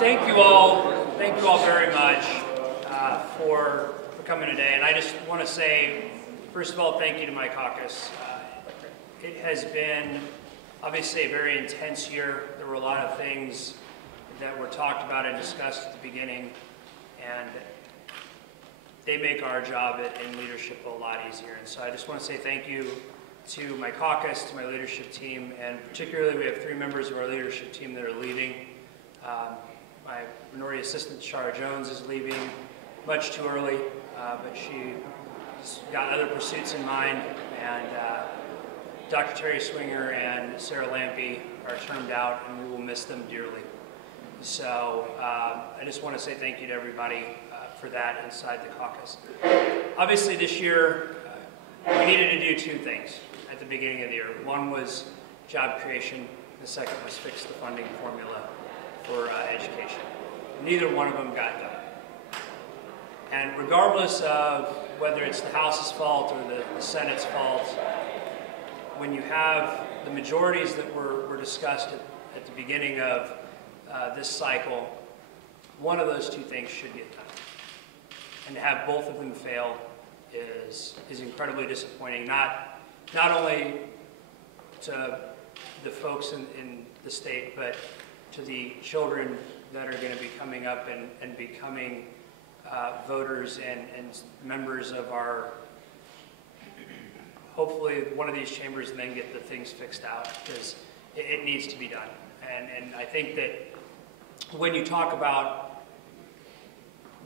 thank you all very much for coming today. And I just want to say, first of all, thank you to my caucus. It has been obviously a very intense year. There were a lot of things that were talked about and discussed at the beginning, and they make our job in leadership a lot easier. And so I just want to say thank you to my caucus, to my leadership team, and particularly we have 3 members of our leadership team that are leaving. My minority assistant, Shara Jones, is leaving much too early, but she's got other pursuits in mind, and Dr. Terry Swinger and Sarah Lampy are termed out, and we will miss them dearly. So I just want to say thank you to everybody for that inside the caucus. Obviously this year, we needed to do 2 things at the beginning of the year. One was job creation, the second was fix the funding formula for education. Neither one of them got done. And regardless of whether it's the House's fault or the Senate's fault, when you have the majorities that were discussed at the beginning of this cycle, one of those 2 things should get done. And to have both of them fail is incredibly disappointing, not only to the folks in the state, but to the children that are going to be coming up and becoming voters and members of our, hopefully one of these chambers, and then get the things fixed out, because it needs to be done. And I think that when you talk about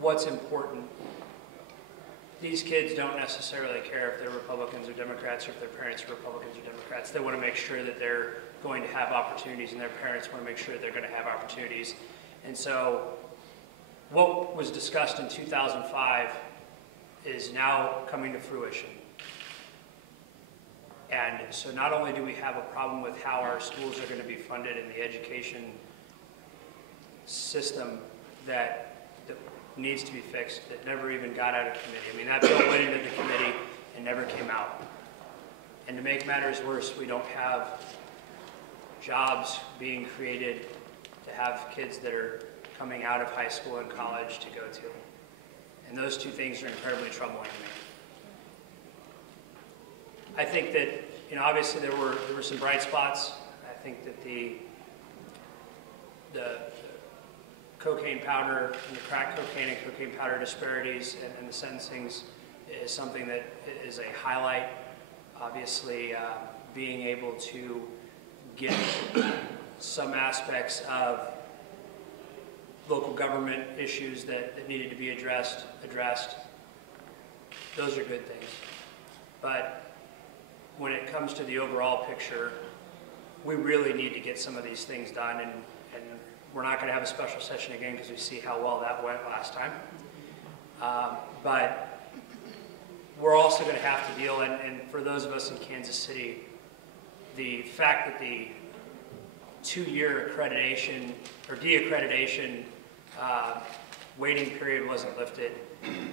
what's important, these kids don't necessarily care if they're Republicans or Democrats, or if their parents are Republicans or Democrats. They want to make sure that they're going to have opportunities, and their parents want to make sure that they're going to have opportunities. And so what was discussed in 2005 is now coming to fruition. And so not only do we have a problem with how our schools are going to be funded in the education system that needs to be fixed, that never even got out of committee. I mean, that bill went into the committee and never came out. And to make matters worse, we don't have jobs being created to have kids that are coming out of high school and college to go to. And those 2 things are incredibly troubling to me. I think that, you know, obviously there were some bright spots. I think that the cocaine powder and the crack cocaine and cocaine powder disparities and the sentencings is something that is a highlight. Obviously, being able to get some aspects of local government issues that needed to be addressed. Those are good things. But when it comes to the overall picture, we really need to get some of these things done, and we're not going to have a special session again because we see how well that went last time. But we're also going to have to deal, and for those of us in Kansas City, the fact that the 2-year accreditation or de-accreditation waiting period wasn't lifted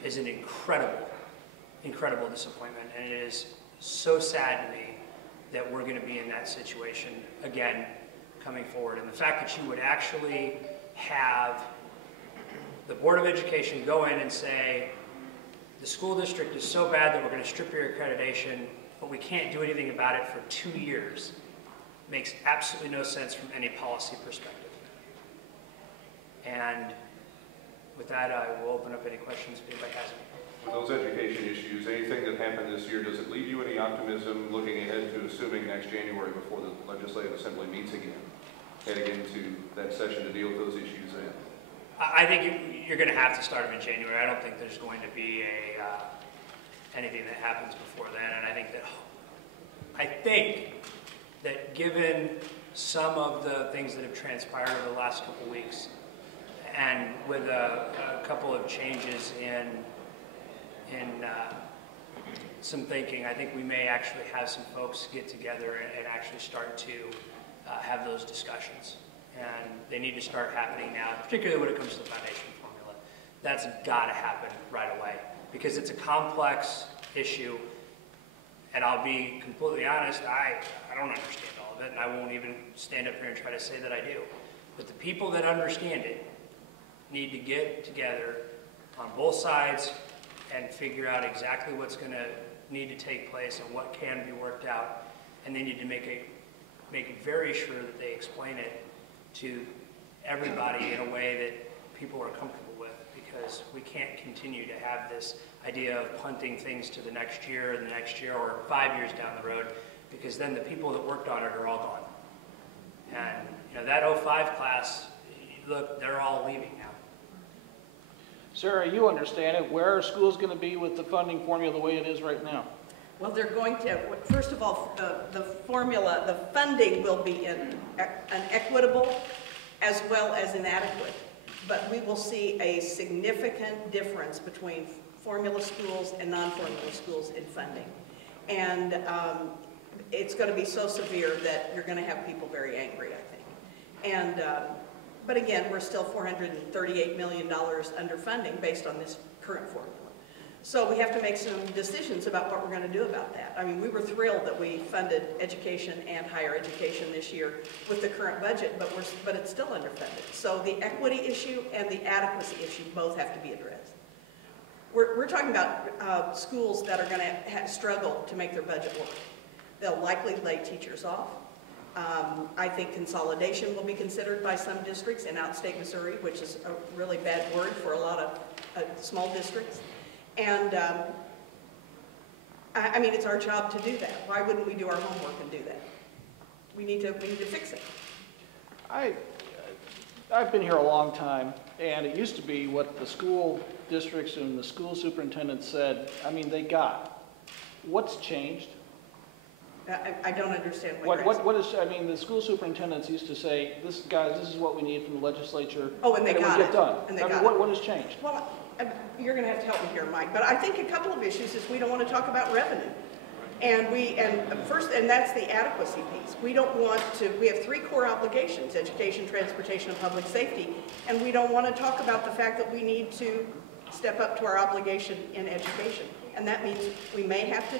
is an incredible disappointment, and it is so sad to me that we're going to be in that situation again coming forward. And the fact that you would actually have the Board of Education go in and say, the school district is so bad that we're going to strip your accreditation, but we can't do anything about it for 2 years, makes absolutely no sense from any policy perspective. And with that, I will open up any questions if anybody has any. With those education issues, anything that happened this year, does it leave you any optimism looking ahead to assuming next January before the Legislative Assembly meets again, heading into that session to deal with those issues then? I think you're going to have to start them in January. I don't think there's going to be anything that happens before then. And I think that given some of the things that have transpired over the last couple of weeks, and with a couple of changes in some thinking, I think we may actually have some folks get together and actually start to have those discussions. And they need to start happening now, particularly when it comes to the foundation formula. That's got to happen right away, because it's a complex issue, and I'll be completely honest, I don't understand all of it, and I won't even stand up here and try to say that I do. But the people that understand it need to get together on both sides and figure out exactly what's going to need to take place and what can be worked out. And they need to make it very sure that they explain it to everybody in a way that people are comfortable with, because we can't continue to have this idea of punting things to the next year and the next year or 5 years down the road, because then the people that worked on it are all gone. And you know, that '05 class, look, they're all leaving now. Sarah, you understand it. Where are schools going to be with the funding formula the way it is right now? Well, they're going to, first of all, the formula, the funding will be an equitable as well as inadequate. But we will see a significant difference between formula schools and non-formula schools in funding. And it's going to be so severe that you're going to have people very angry, I think. And but again, we're still $438 million under funding based on this current formula. So we have to make some decisions about what we're going to do about that. I mean, we were thrilled that we funded education and higher education this year with the current budget, but it's still underfunded. So the equity issue and the adequacy issue both have to be addressed. We're talking about schools that are going to struggle to make their budget work. They'll likely lay teachers off. I think consolidation will be considered by some districts in outstate Missouri, which is a really bad word for a lot of small districts. And I mean, it's our job to do that. Why wouldn't we do our homework and do that? We need to fix it. I've been here a long time, and it used to be what the school districts and the school superintendents said. I mean, they got. What's changed? I don't understand what is, I mean, the school superintendents used to say, guys, this is what we need from the legislature. Oh, and they got it. Get done. And they I mean, got it. What has changed? Well, you're going to have to help me here, Mike. But I think a couple of issues is we don't want to talk about revenue. And that's the adequacy piece. We don't want to, we have three core obligations: education, transportation, and public safety. And we don't want to talk about the fact that we need to step up to our obligation in education. And that means we may have to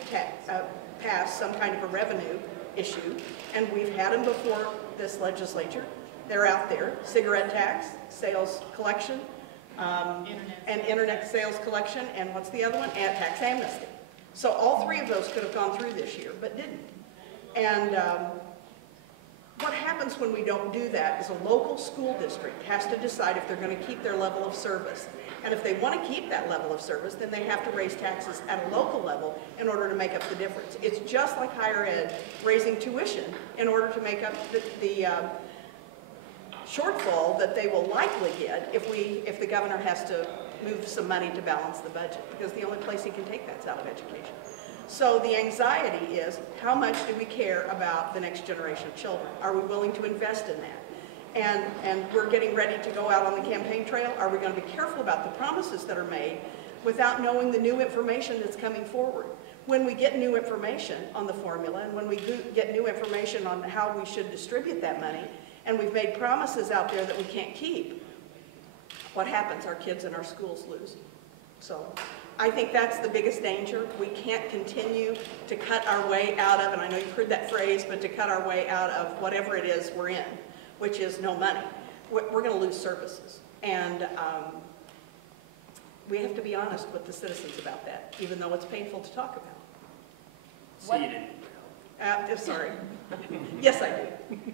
pass some kind of a revenue issue. And we've had them before this legislature. They're out there: cigarette tax, sales collection, and internet sales collection, and what's the other one? And tax amnesty. So all three of those could have gone through this year, but didn't. And what happens when we don't do that is a local school district has to decide if they're going to keep their level of service. And if they want to keep that level of service, then they have to raise taxes at a local level in order to make up the difference. It's just like higher ed raising tuition in order to make up the shortfall that they will likely get if the governor has to move some money to balance the budget, because the only place he can take that's out of education. So the anxiety is, how much do we care about the next generation of children? Are we willing to invest in that? And we're getting ready to go out on the campaign trail. Are we going to be careful about the promises that are made without knowing the new information that's coming forward? When we get new information on the formula, and when we get new information on how we should distribute that money, and we've made promises out there that we can't keep, what happens? Our kids in our schools lose. So I think that's the biggest danger. We can't continue to cut our way out of, and I know you've heard that phrase, but to cut our way out of whatever it is we're in, which is no money. We're going to lose services. And we have to be honest with the citizens about that, even though it's painful to talk about. So you didn't. Sorry. Yes, I do.